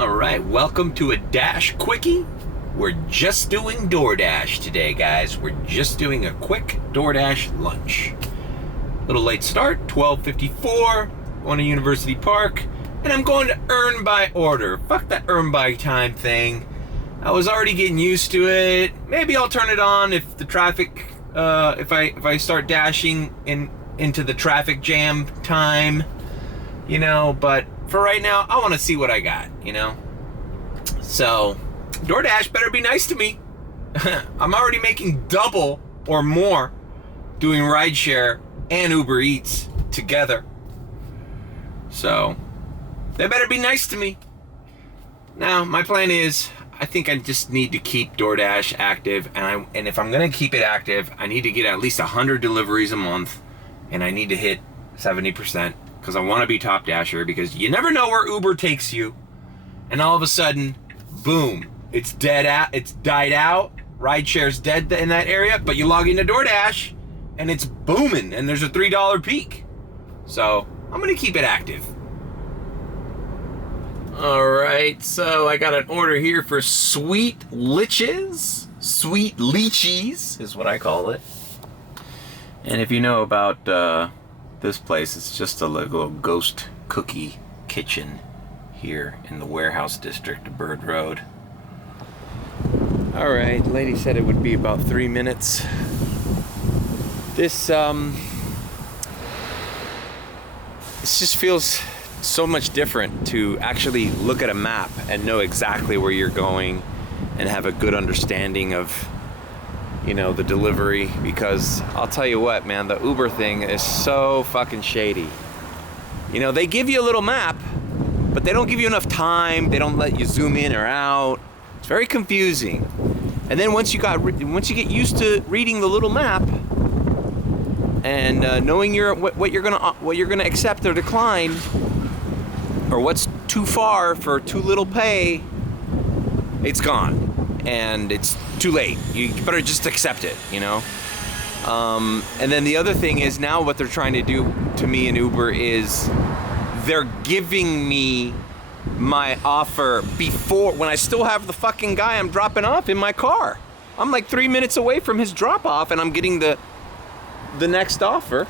Alright, welcome to a Dash Quickie. We're just doing DoorDash today, guys. We're just doing a quick DoorDash lunch. Little late start, 12:54, going to University Park, and I'm going to earn by order. Fuck that earn by time thing. I was already getting used to it. Maybe I'll turn it on if the traffic, if I start dashing into the traffic jam time, but for right now, I want to see what I got, So, DoorDash better be nice to me. I'm already making double or more doing rideshare and Uber Eats together. So, they better be nice to me. Now, my plan is, I think I just need to keep DoorDash active, and if I'm going to keep it active, I need to get at least 100 deliveries a month, and I need to hit 70%, because I want to be top dasher, because you never know where Uber takes you, and all of a sudden, boom, it's died out, rideshare's dead in that area, but you log into DoorDash, and it's booming, and there's a $3 peak. So, I'm going to keep it active. Alright, so I got an order here for sweet lychees is what I call it. And if you know about this place, it's just a little ghost cookie kitchen here in the warehouse district of Bird Road. Alright, lady said it would be about 3 minutes. This just feels so much different to actually look at a map and know exactly where you're going and have a good understanding of the delivery, because I'll tell you what, man, the Uber thing is so fucking shady. They give you a little map, but they don't give you enough time. They don't let you zoom in or out. It's very confusing. And then once you get used to reading the little map and knowing what you're gonna accept or decline, or what's too far for too little pay, it's gone, and it's too late. You better just accept it, And then the other thing is, now what they're trying to do to me in Uber is they're giving me my offer before, when I still have the fucking guy I'm dropping off in my car. I'm like 3 minutes away from his drop off, and I'm getting the next offer.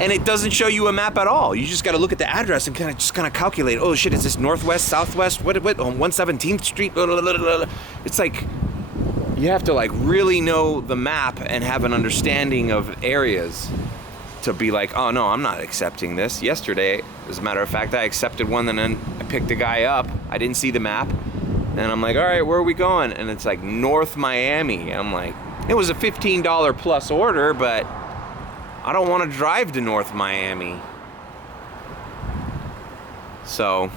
And it doesn't show you a map at all. You just got to look at the address and kind of calculate. Oh shit, is this northwest, southwest? What on 117th Street? It's like you have to really know the map and have an understanding of areas to be like, oh no, I'm not accepting this. Yesterday, as a matter of fact, I accepted one, and then I picked a guy up. I didn't see the map, and I'm like, all right, where are we going? And it's like North Miami. I'm like, it was a $15 plus order, but I don't want to drive to North Miami. So,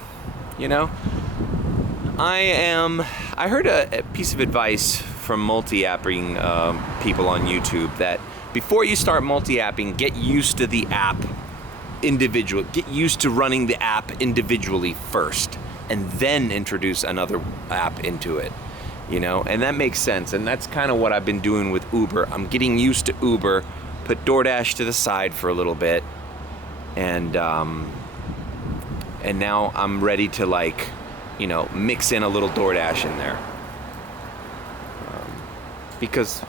I heard a piece of advice from multi-apping people on YouTube that before you start multi-apping, get used to the app individually. Get used to running the app individually first, and then introduce another app into it. And that makes sense. And that's kind of what I've been doing with Uber. I'm getting used to Uber. Put DoorDash to the side for a little bit, and now I'm ready to mix in a little DoorDash in there, because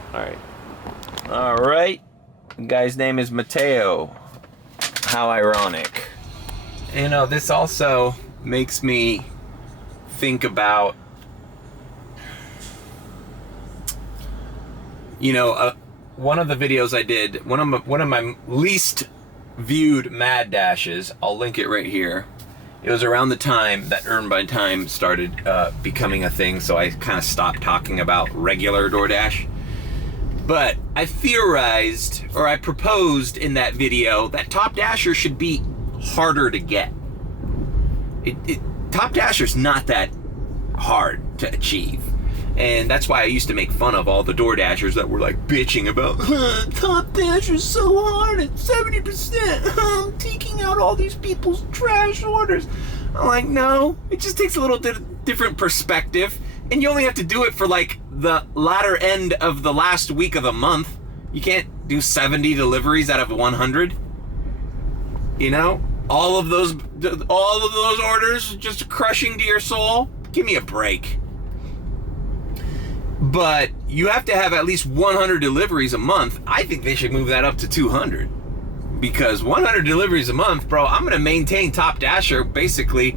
all right, the guy's name is Mateo. How ironic. This also makes me think about one of the videos I did, one of my least viewed mad dashes, I'll link it right here. It was around the time that Earn by Time started becoming a thing, so I kind of stopped talking about regular DoorDash. But I theorized, or I proposed in that video, that Top Dasher should be harder to get. Top Dasher's not that hard to achieve. And that's why I used to make fun of all the DoorDashers that were bitching about, Top Dasher's so hard at 70%. I'm taking out all these people's trash orders. I'm like, no, it just takes a little different perspective. And you only have to do it for the latter end of the last week of the month. You can't do 70 deliveries out of 100. All of those orders just crushing to your soul? Give me a break. But you have to have at least 100 deliveries a month. I think they should move that up to 200. Because 100 deliveries a month, bro, I'm going to maintain Top Dasher basically,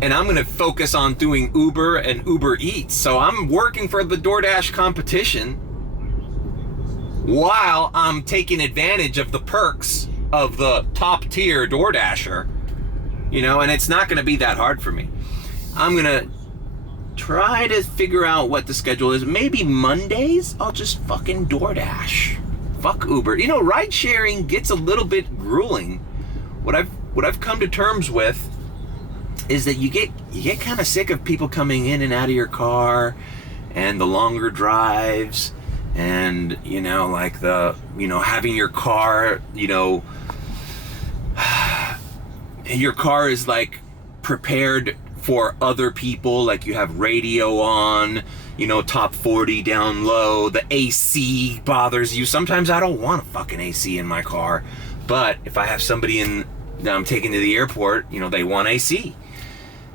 and I'm going to focus on doing Uber and Uber Eats. So I'm working for the DoorDash competition while I'm taking advantage of the perks of the top tier DoorDasher, and it's not going to be that hard for me. I'm going to try to figure out what the schedule is. Maybe Mondays, I'll just fucking DoorDash. Fuck Uber. Ride sharing gets a little bit grueling. What I've come to terms with is that you get kind of sick of people coming in and out of your car and the longer drives and like the having your car your car is like prepared for other people, like you have radio on, top 40 down low, the AC bothers you. Sometimes I don't want a fucking AC in my car, but if I have somebody that I'm taking to the airport, they want AC.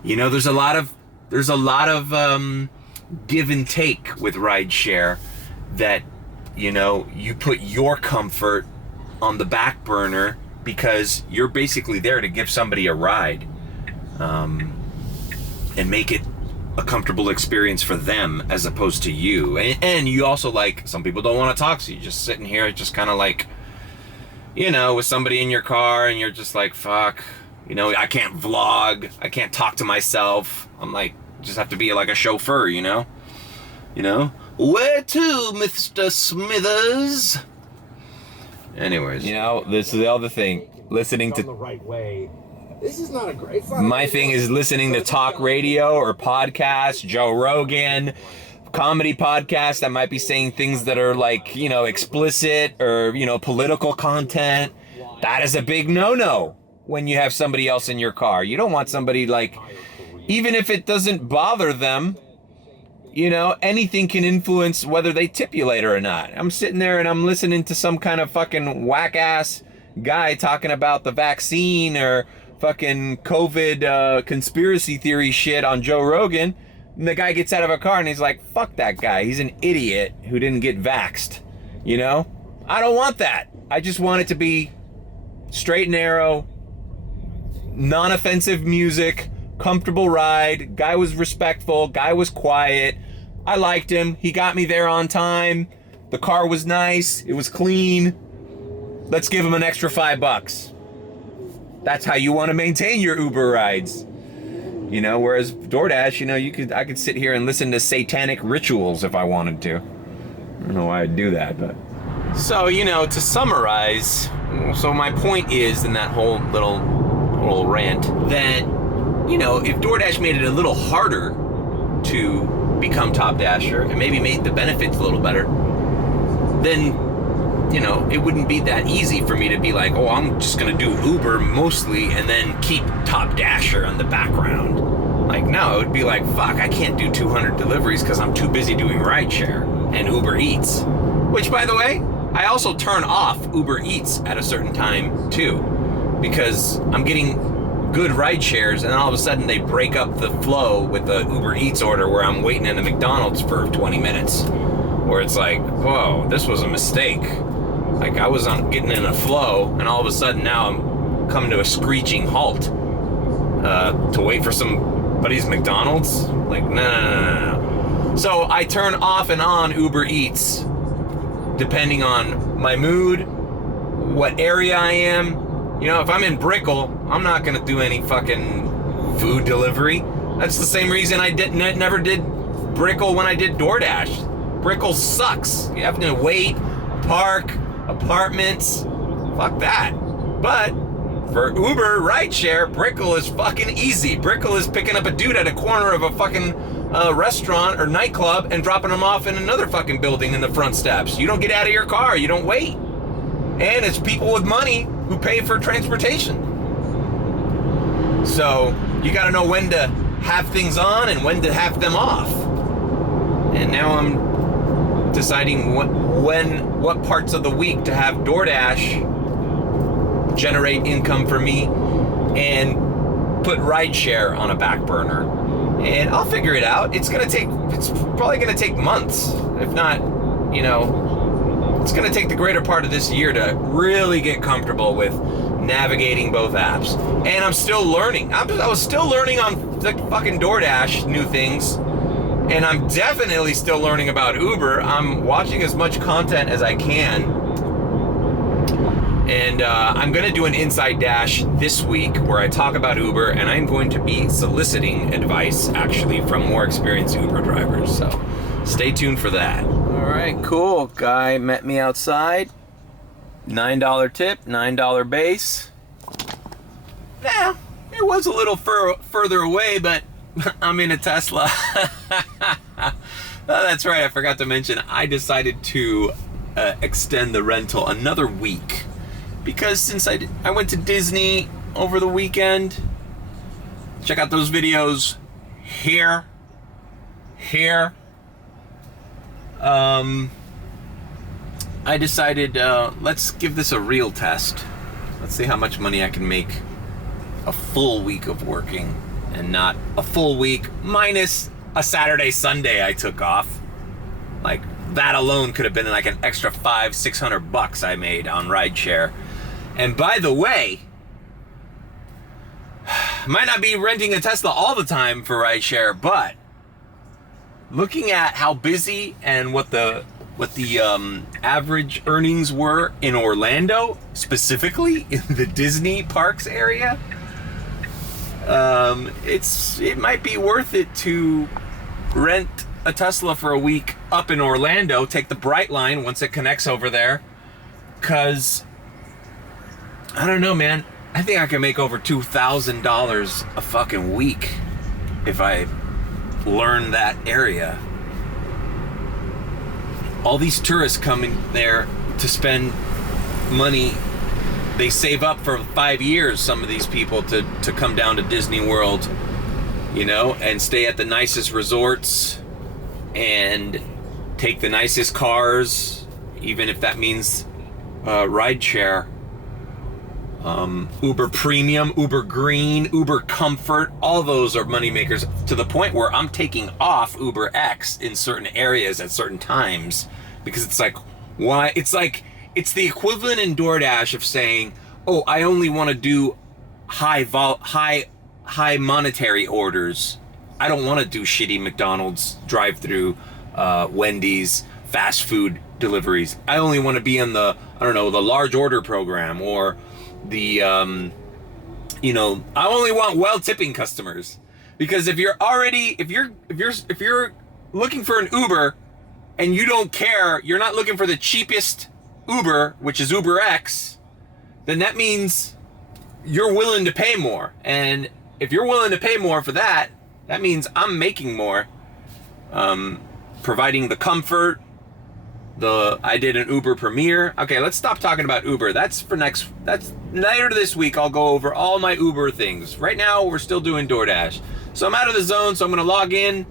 There's a lot of give and take with rideshare that you put your comfort on the back burner because you're basically there to give somebody a ride and make it a comfortable experience for them as opposed to you. And you also, like, some people don't want to talk, so you're just sitting here just kind of like, with somebody in your car and you're just like, fuck, I can't vlog, I can't talk to myself. I'm like, just have to be like a chauffeur, Where to, Mr. Smithers? Anyways, this is the other thing. Listening to the right way. This is not a great. My thing is listening to talk radio or podcasts, Joe Rogan, comedy podcasts that might be saying things that are like, explicit or, political content. That is a big no-no when you have somebody else in your car. You don't want somebody like, even if it doesn't bother them, anything can influence whether they tip you later or not. I'm sitting there and I'm listening to some kind of fucking whack-ass guy talking about the vaccine or fucking COVID conspiracy theory shit on Joe Rogan, and the guy gets out of a car and he's like, fuck that guy, he's an idiot who didn't get vaxxed. I don't want that. I just want it to be straight and narrow, non-offensive music, comfortable ride. Guy was respectful, guy was quiet, I liked him, he got me there on time, the car was nice, it was clean. Let's give him an extra $5. That's how you want to maintain your Uber rides. Whereas DoorDash, I could sit here and listen to satanic rituals if I wanted to. I don't know why I'd do that, but. So, to summarize, so my point is in that whole little rant that, if DoorDash made it a little harder to become Top Dasher and maybe made the benefits a little better, then it wouldn't be that easy for me to be like, oh, I'm just going to do Uber mostly and then keep Top Dasher on the background. Like, no, it would be like, fuck, I can't do 200 deliveries because I'm too busy doing rideshare and Uber Eats. Which, by the way, I also turn off Uber Eats at a certain time, too. Because I'm getting good rideshares and then all of a sudden they break up the flow with the Uber Eats order where I'm waiting in a McDonald's for 20 minutes. Where it's like, whoa, this was a mistake. Like, I was getting in a flow, and all of a sudden now I'm coming to a screeching halt to wait for somebody's McDonald's. Like, no. So I turn off and on Uber Eats depending on my mood, what area I am. If I'm in Brickell, I'm not gonna do any fucking food delivery. That's the same reason I never did Brickell when I did DoorDash. Brickell sucks. You have to wait, park, apartments, fuck that. But for Uber rideshare, Brickell is fucking easy. Brickell is picking up a dude at a corner of a fucking restaurant or nightclub and dropping him off in another fucking building in the front steps. You don't get out of your car, you don't wait. And it's people with money who pay for transportation. So you gotta know when to have things on and when to have them off. And now I'm deciding what parts of the week to have DoorDash generate income for me and put rideshare on a back burner. And I'll figure it out. It's probably gonna take months, if not, it's gonna take the greater part of this year to really get comfortable with navigating both apps. And I'm still learning. I was still learning on the fucking DoorDash new things. And I'm definitely still learning about Uber. I'm watching as much content as I can. And I'm gonna do an Inside Dash this week where I talk about Uber, and I'm going to be soliciting advice actually from more experienced Uber drivers. So stay tuned for that. All right, cool. Guy met me outside. $9 tip, $9 base. Yeah, it was a little further away, but I'm in a Tesla. Oh, that's right, I forgot to mention, I decided to extend the rental another week. Because since I went to Disney over the weekend, check out those videos here. I decided, let's give this a real test. Let's see how much money I can make a full week of working, and not a full week minus a Saturday, Sunday I took off. Like, that alone could have been like an extra $500-600 I made on rideshare. And by the way, might not be renting a Tesla all the time for rideshare, but looking at how busy and what the average earnings were in Orlando, specifically in the Disney parks area, it might be worth it to rent a Tesla for a week up in Orlando, take the Bright Line once it connects over there, because I don't know, man, I think I can make over $2,000 a fucking week if I learn that area. All these tourists coming there to spend money. They save up for 5 years, some of these people, to come down to Disney World, and stay at the nicest resorts and take the nicest cars, even if that means rideshare. Uber Premium, Uber Green, Uber Comfort, all those are money makers, to the point where I'm taking off Uber X in certain areas at certain times, because it's like, why? It's like, it's the equivalent in DoorDash of saying, oh, I only want to do high monetary orders. I don't want to do shitty McDonald's drive-through, Wendy's, fast food deliveries. I only want to be in the large order program, or the I only want well tipping customers. Because if you're looking for an Uber and you don't care, you're not looking for the cheapest Uber, which is Uber X, then that means you're willing to pay more. And if you're willing to pay more for that, that means I'm making more, providing the comfort. I did an Uber Premier. Okay, let's stop talking about Uber. That's later this week. I'll go over all my Uber things. Right now, we're still doing DoorDash. So I'm out of the zone, so I'm gonna log in.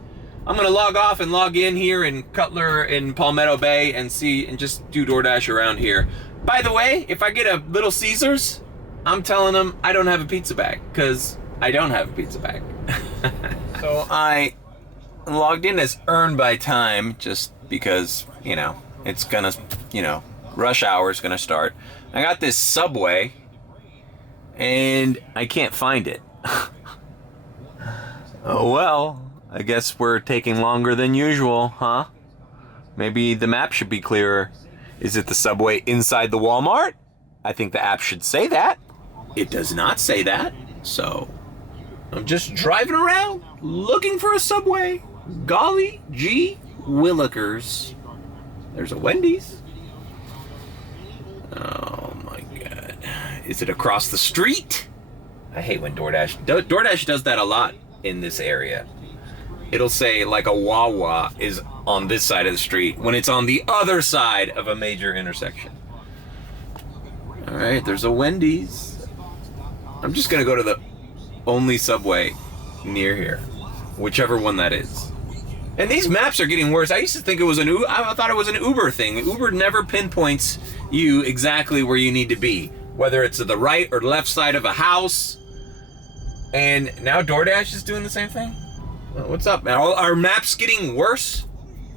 I'm gonna log off and log in here in Cutler in Palmetto Bay and just do DoorDash around here. By the way, if I get a Little Caesars, I'm telling them I don't have a pizza bag, because I don't have a pizza bag. So I logged in as earned by time, just because, it's gonna, rush hour is gonna start. I got this Subway, and I can't find it. Oh well, I guess we're taking longer than usual, huh? Maybe the map should be clearer. Is it the Subway inside the Walmart? I think the app should say that. It does not say that, so I'm just driving around looking for a Subway. Golly gee willikers. There's a Wendy's. Oh my god. Is it across the street? I hate when DoorDash does that a lot in this area. It'll say like a Wawa is on this side of the street when it's on the other side of a major intersection. All right, there's a Wendy's. I'm just gonna go to the only Subway near here, whichever one that is. And these maps are getting worse. I used to think it was I thought it was an Uber thing. Uber never pinpoints you exactly where you need to be, whether it's to the right or left side of a house. And now DoorDash is doing the same thing? Well, what's up, man? Are maps getting worse?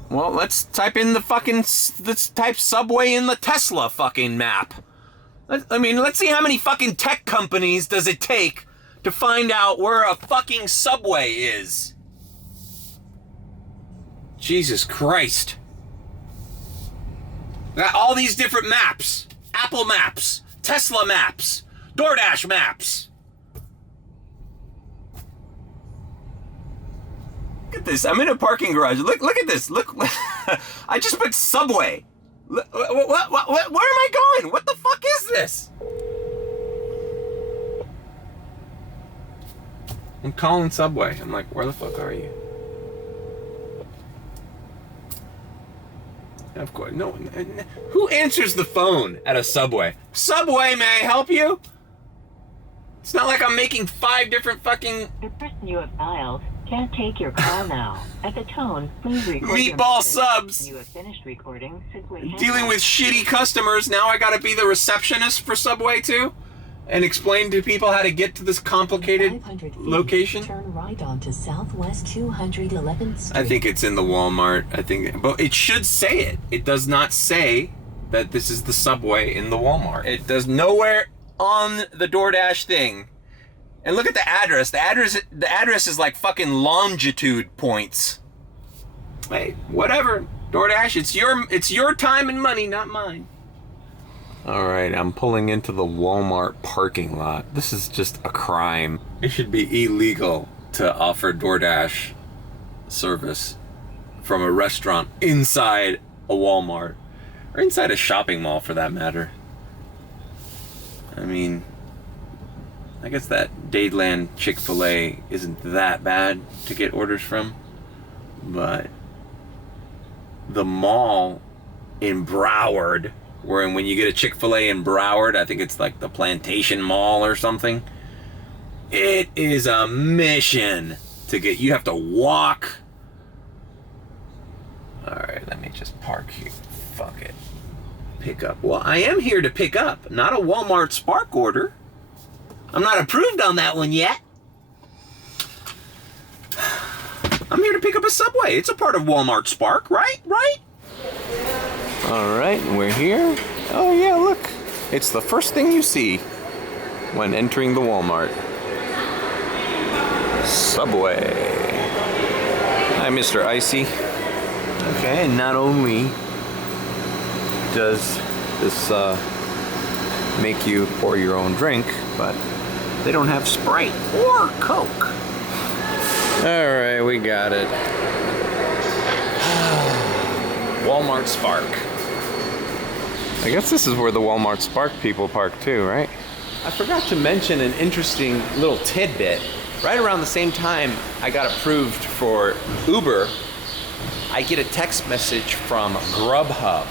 Well, let's type Subway in the Tesla fucking map. Let's see how many fucking tech companies does it take to find out where a fucking Subway is. Jesus Christ. Got all these different maps. Apple Maps, Tesla Maps, DoorDash Maps. Look at this. I'm in a parking garage. Look at this. Look. I just put Subway. Where am I going? What the fuck is this? I'm calling Subway. I'm like, where the fuck are you? Of course, no. Who answers the phone at a Subway? Subway, may I help you? It's not like I'm making 5 different fucking... The person you have dialed can't take your call now. At the tone, please record Meatball subs. When you have finished recording, simply dealing with shitty customers. Now I gotta be the receptionist for Subway too? And explain to people how to get to this complicated location? Turn right onto Southwest 211th Street. I think it's in the Walmart. But it should say it. It does not say that this is the Subway in the Walmart. It does nowhere on the DoorDash thing. And look at the address. The address is like fucking longitude points. Hey, whatever. DoorDash, it's your time and money, not mine. All right, I'm pulling into the Walmart parking lot. This is just a crime. It should be illegal to offer DoorDash service from a restaurant inside a Walmart or inside a shopping mall for that matter. I mean, I guess that Dadeland Chick-fil-A isn't that bad to get orders from, but the mall in Broward, where when you get a Chick-fil-A in Broward, I think it's like the Plantation Mall or something, it is a mission to get. You have to walk. All right, let me just park here. Fuck it. Pick up. Well, I am here to pick up, not a Walmart Spark order. I'm not approved on that one yet. I'm here to pick up a Subway. It's a part of Walmart Spark, right? Right? All right, we're here. Oh yeah, look. It's the first thing you see when entering the Walmart. Subway. Hi, Mr. Icy. Okay, and not only does this make you pour your own drink, but they don't have Sprite or Coke. All right, we got it. Walmart Spark. I guess this is where the Walmart Spark people park too, right? I forgot to mention an interesting little tidbit. Right around the same time I got approved for Uber, I get a text message from Grubhub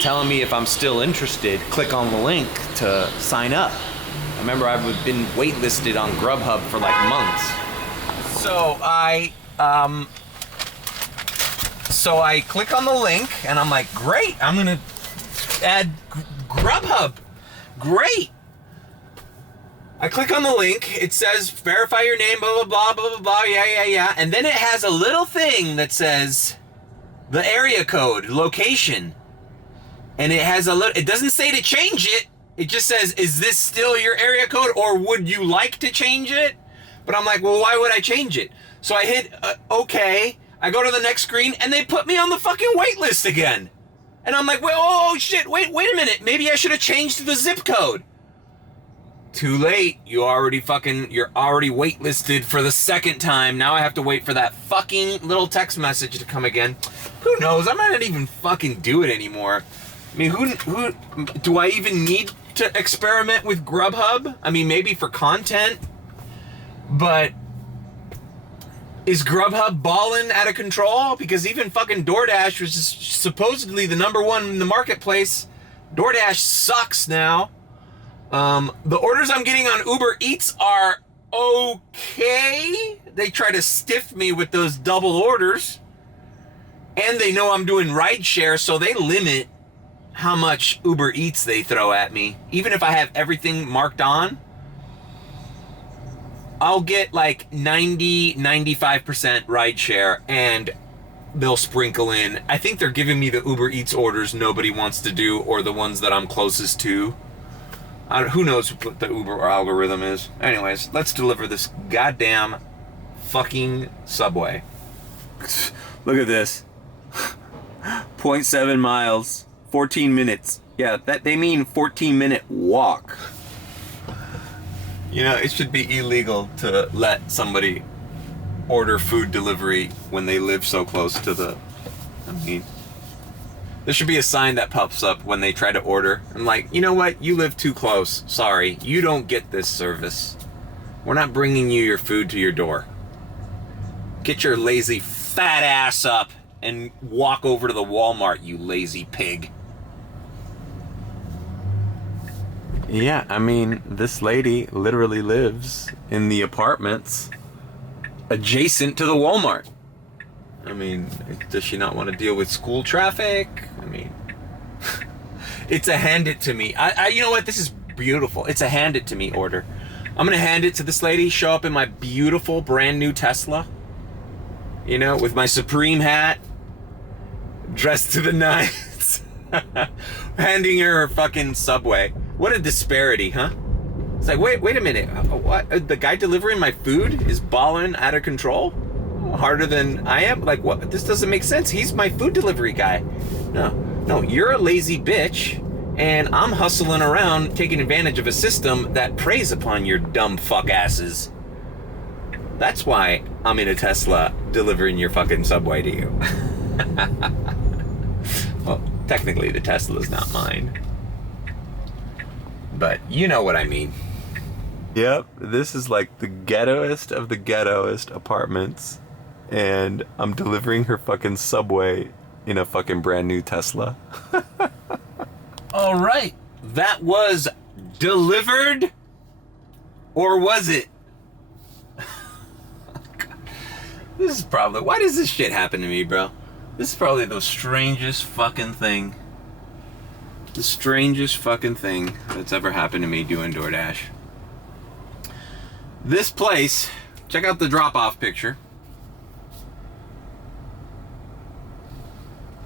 telling me if I'm still interested, click on the link to sign up. I remember I've been waitlisted on Grubhub for like months. So I click on the link and I'm like, great, I'm gonna add Grubhub. Great. I click on the link, it says verify your name, blah, blah, blah, blah, blah, blah, yeah. And then it has a little thing that says the area code, location. And it has it doesn't say to change it. It just says, is this still your area code or would you like to change it? But I'm like, well, why would I change it? So I hit okay. I go to the next screen and they put me on the fucking wait list again. And I'm like, well, oh shit, wait a minute. Maybe I should have changed the zip code. Too late. You're already waitlisted for the second time. Now I have to wait for that fucking little text message to come again. Who knows? I might not even fucking do it anymore. I mean, who do I even need to experiment with Grubhub? I mean, maybe for content, but is Grubhub balling out of control? Because even fucking DoorDash, which is supposedly the #1 in the marketplace, DoorDash sucks now. The orders I'm getting on Uber Eats are okay. They try to stiff me with those double orders. And they know I'm doing rideshare, so they limit how much Uber Eats they throw at me. Even if I have everything marked on. I'll get like 95% rideshare, and they'll sprinkle in. I think they're giving me the Uber Eats orders nobody wants to do, or the ones that I'm closest to. Who knows what the Uber algorithm is. Anyways, let's deliver this goddamn fucking Subway. Look at this. 0.7 miles, 14 minutes. Yeah, that they mean 14-minute walk. You know, it should be illegal to let somebody order food delivery when they live so close to the... I mean, there should be a sign that pops up when they try to order. I'm like, you know what? You live too close. Sorry, you don't get this service. We're not bringing you your food to your door. Get your lazy fat ass up and walk over to the Walmart, you lazy pig. Yeah, I mean, this lady literally lives in the apartments adjacent to the Walmart. I mean, does she not want to deal with school traffic? I mean, it's a hand it to me. You know what? This is beautiful. It's a hand it to me order. I'm going to hand it to this lady, show up in my beautiful brand new Tesla, you know, with my Supreme hat, dressed to the nines, handing her fucking Subway. What a disparity, huh? It's like, wait a minute. What? The guy delivering my food is balling out of control? Harder than I am? Like, what? This doesn't make sense. He's my food delivery guy. No, you're a lazy bitch, and I'm hustling around taking advantage of a system that preys upon your dumb fuck asses. That's why I'm in a Tesla delivering your fucking Subway to you. Well, technically the Tesla's not mine. But you know what I mean. Yep, this is like the ghettoest of the ghettoest apartments. And I'm delivering her fucking Subway in a fucking brand new Tesla. All right, that was delivered, or was it? This is probably, why does this shit happen to me, bro? This is probably the strangest fucking thing. The strangest fucking thing that's ever happened to me doing DoorDash. This place, check out the drop-off picture.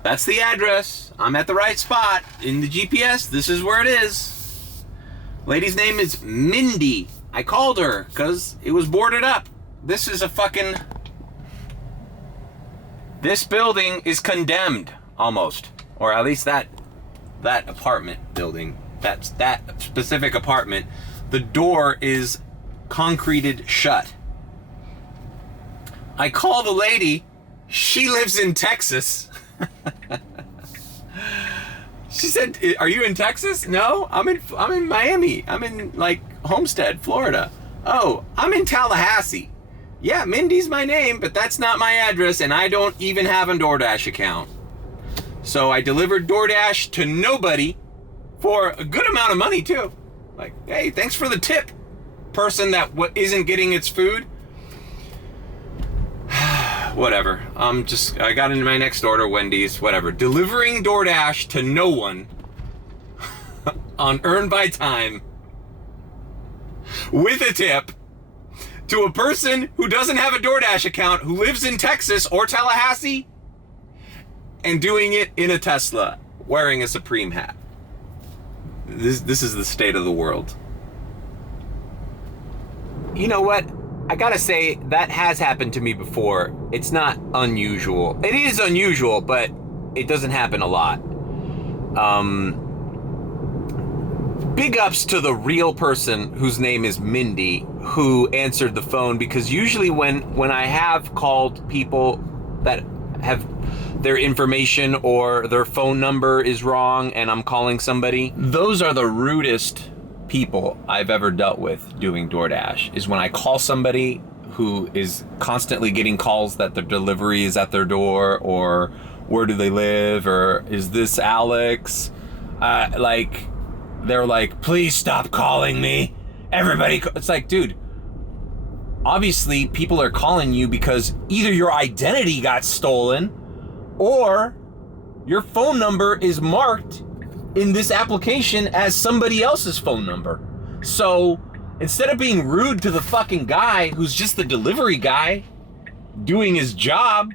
That's the address. I'm at the right spot in the GPS. This is where it is. Lady's name is Mindy. I called her because it was boarded up. This is a fucking... This building is condemned, almost. Or at least that apartment building. That specific apartment. The door is concreted shut. I call the lady. She lives in Texas. She said, "Are you in Texas?" No, I'm in Miami. I'm in like Homestead, Florida. Oh, I'm in Tallahassee. Yeah, Mindy's my name, but that's not my address, and I don't even have a DoorDash account. So I delivered DoorDash to nobody for a good amount of money too. Like, hey, thanks for the tip, person that isn't getting its food. Whatever. I got into my next order, Wendy's, whatever. Delivering DoorDash to no one on Earn by Time with a tip to a person who doesn't have a DoorDash account, who lives in Texas or Tallahassee, and doing it in a Tesla, wearing a Supreme hat. This is the state of the world. You know what? I gotta say, that has happened to me before. It's not unusual. It is unusual, but it doesn't happen a lot. Big ups to the real person whose name is Mindy, who answered the phone, because usually when I have called people that have their information or their phone number is wrong and I'm calling somebody, those are the rudest people I've ever dealt with doing DoorDash, is when I call somebody who is constantly getting calls that their delivery is at their door, or where do they live, or is this Alex? They're like, please stop calling me. Everybody, it's like, dude, obviously people are calling you because either your identity got stolen or your phone number is marked in this application as somebody else's phone number. So Instead of being rude to the fucking guy who's just the delivery guy doing his job,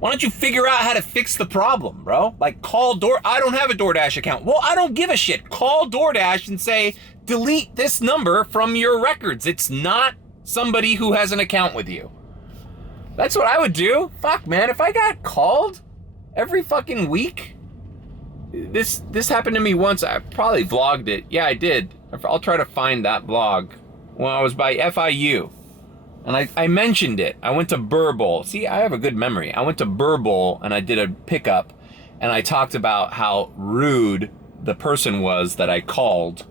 why don't you figure out how to fix the problem, bro? Like I don't have a DoorDash account. Well, I don't give a shit. Call DoorDash and say, delete this number from your records. It's not somebody who has an account with you. That's what I would do. Fuck, man, if I got called every fucking week, this happened to me once. I probably vlogged it. Yeah, I did. I'll try to find that vlog. When I was by FIU. And I mentioned it. I went to Burble. See, I have a good memory. I went to Burble and I did a pickup and I talked about how rude the person was that I called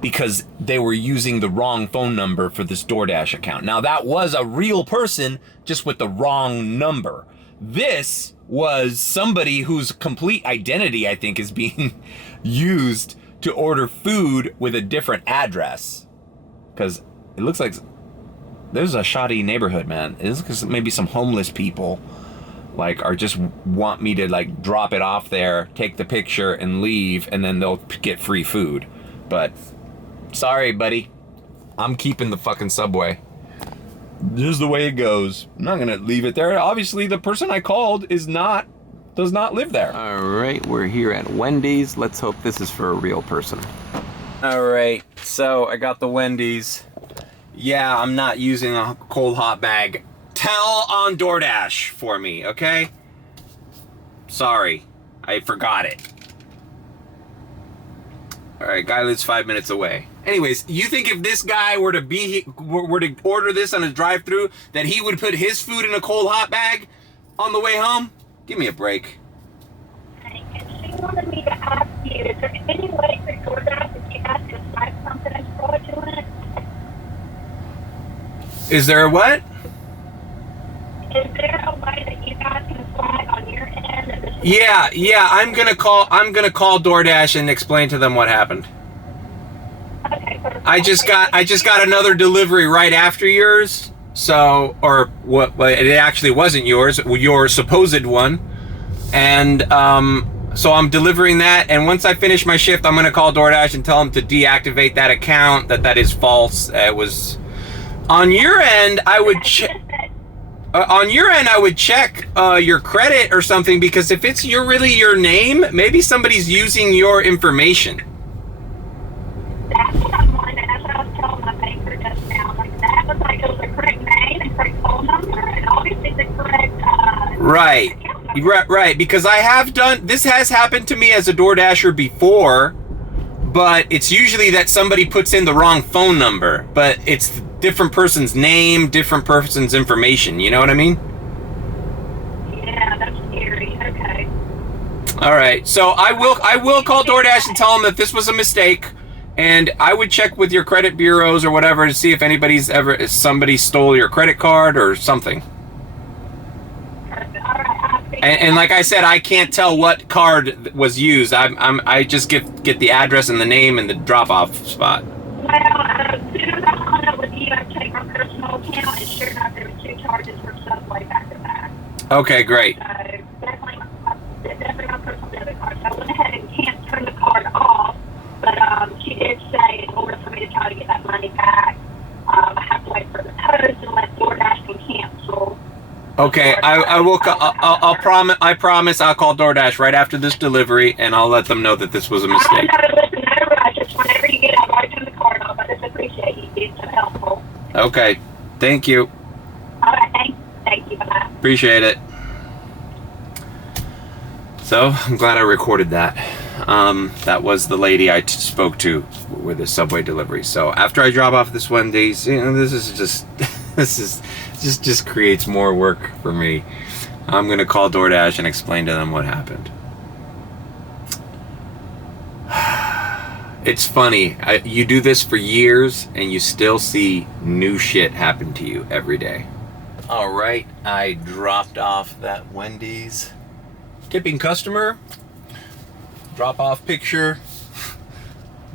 because they were using the wrong phone number for this DoorDash account. Now that was a real person just with the wrong number. This was somebody whose complete identity, I think, is being used to order food with a different address. Because it looks like there's a shoddy neighborhood, man. It looks like maybe some homeless people like are just want me to like drop it off there, take the picture and leave, and then they'll get free food. But sorry, buddy. I'm keeping the fucking Subway. This is the way it goes. I'm not gonna leave it there. Obviously, the person I called does not live there. All right, we're here at Wendy's. Let's hope this is for a real person. All right, so I got the Wendy's. Yeah, I'm not using a cold hot bag. Tell on DoorDash for me, okay? Sorry, I forgot it. All right, guy lives 5 minutes away. Anyways, you think if this guy were to order this on a drive-thru, that he would put his food in a cold hot bag on the way home? Give me a break. She wanted me to ask you, is there any way for DoorDash that you guys could find something that's fraudulent? Is there a what? Is there a way that you guys can flag on your end? That this is Yeah, I'm gonna call DoorDash and explain to them what happened. okay, perfect. I just got another delivery right after yours. So, or what? Well, it actually wasn't yours. Your supposed one. And so I'm delivering that. And once I finish my shift, I'm gonna call DoorDash and tell them to deactivate that account. That is false. It was on your end. I would check. On your end, I would check your credit or something, because if it's really your name, maybe somebody's using your information. That's what I'm wondering. That's what I was telling my banker just now. Like, that was like, it was the correct name and correct phone number, and obviously the correct Right. account number. Right, because this has happened to me as a DoorDasher before, but it's usually that somebody puts in the wrong phone number, but it's different person's name, different person's information, you know what I mean? Yeah, that's scary. Okay. All right, so I will call DoorDash and tell them that this was a mistake, and I would check with your credit bureaus or whatever to see if somebody stole your credit card or something. Perfect. All right. And like I said, I can't tell what card was used. I just get the address and the name and the drop-off spot. Well, as soon as I hung up with you, I checked my personal account, and sure enough, there were 2 charges for Subway back to back. Okay, great. So definitely my personal debit card. So I went ahead and can't turn the card off, but she did say in order for me to try to get that money back, I have to wait for the post and let DoorDash can cancel. Okay, I will. I promise I'll call DoorDash right after this delivery, and I'll let them know that this was a mistake. Listen, no rush. Just whenever you get it, I've already turned the card off. I just appreciate you being so helpful. Okay, thank you. All right, thank you. Bye. Appreciate it. So I'm glad I recorded that. That was the lady I spoke to with the Subway delivery. So after I drop off this Wendy's, this is just creates more work for me. I'm gonna call DoorDash and explain to them what happened. It's funny. You do this for years and you still see new shit happen to you every day. All right, I dropped off that Wendy's. Tipping customer. Drop off picture.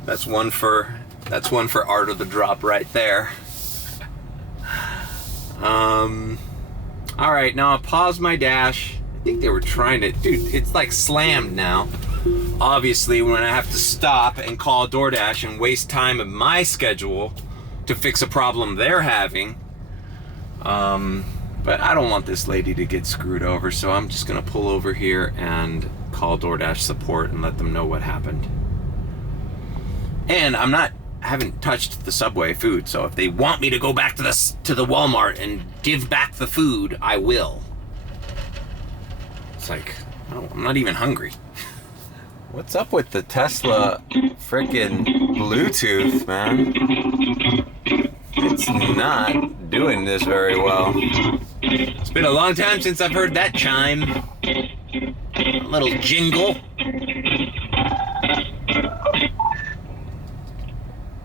That's one for Art of the Drop right there. All right, now I'll pause my dash. I think they were trying to, dude, it's like slammed now. obviously when I have to stop and call DoorDash and waste time of my schedule to fix a problem they're having. But I don't want this lady to get screwed over, so I'm just gonna pull over here and call DoorDash support and let them know what happened. And I haven't touched the Subway food, so if they want me to go back to the Walmart and give back the food, I will. It's like, I'm not even hungry. What's up with the Tesla frickin' Bluetooth, man? It's not doing this very well. It's been a long time since I've heard that chime. A little jingle.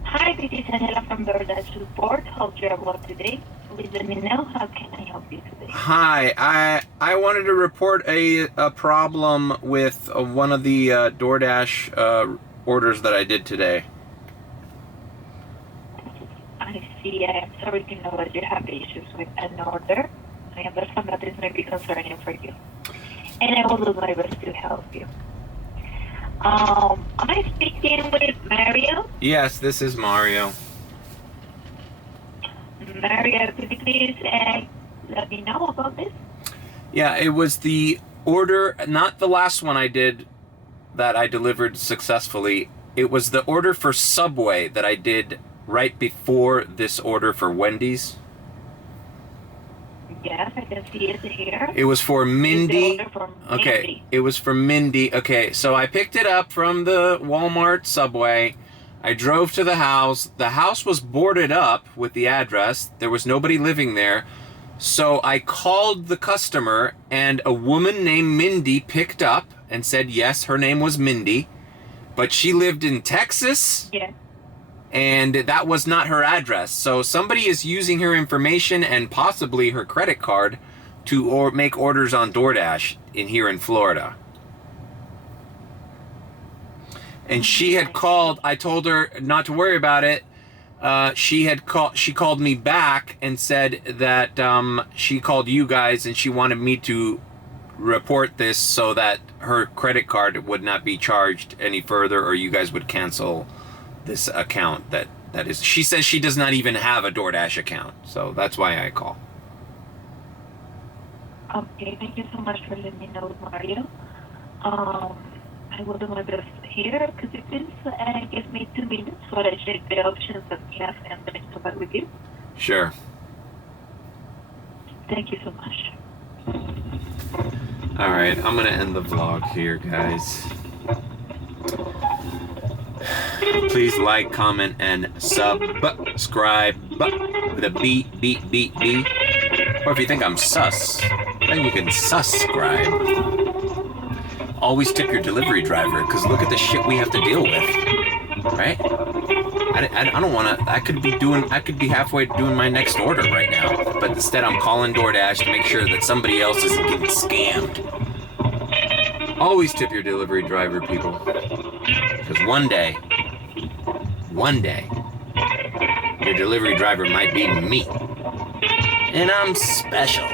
Hi, this is Angela from DoorDash Support. Hope you're well today. Please let me know how can I help you today. Hi, I wanted to report a problem with one of the DoorDash orders that I did today. I see. I am sorry to know that you have issues with an order. I understand that this may be concerning for you, and I will do my best to help you. Am I speaking with Mario? Yes, this is Mario. Mario, could you please let me know about this? Yeah, it was the order, not the last one I did that I delivered successfully. It was the order for Subway that I did right before this order for Wendy's. Yes, I can see it here. It was for Mindy. Okay, Mindy. it was for Mindy. Okay, so I picked it up from the Walmart Subway. I drove to the house. The house was boarded up with the address. There was nobody living there. So I called the customer, and a woman named Mindy picked up and said yes, her name was Mindy, but she lived in Texas. Yeah. And that was not her address. So somebody is using her information and possibly her credit card to make orders on DoorDash here in Florida. And she had called. I told her not to worry about it. She called me back and said that she called you guys and she wanted me to report this so that her credit card would not be charged any further, or you guys would cancel this account. That is, she says she does not even have a DoorDash account, so that's why I call. Okay, thank you so much for letting me know, Mario. I will do my best here. Could you please give me 2 minutes while I check the options that we have and then come back with you? Sure. Thank you so much. All right, I'm gonna end the vlog here, guys. Please like, comment, and subscribe with a B. Or if you think I'm sus, then you can subscribe. Always tip your delivery driver, because look at the shit we have to deal with, right? I don't want to. I could be halfway doing my next order right now, but instead I'm calling DoorDash to make sure that somebody else isn't getting scammed. Always tip your delivery driver, people, because one day, your delivery driver might be me, and I'm special.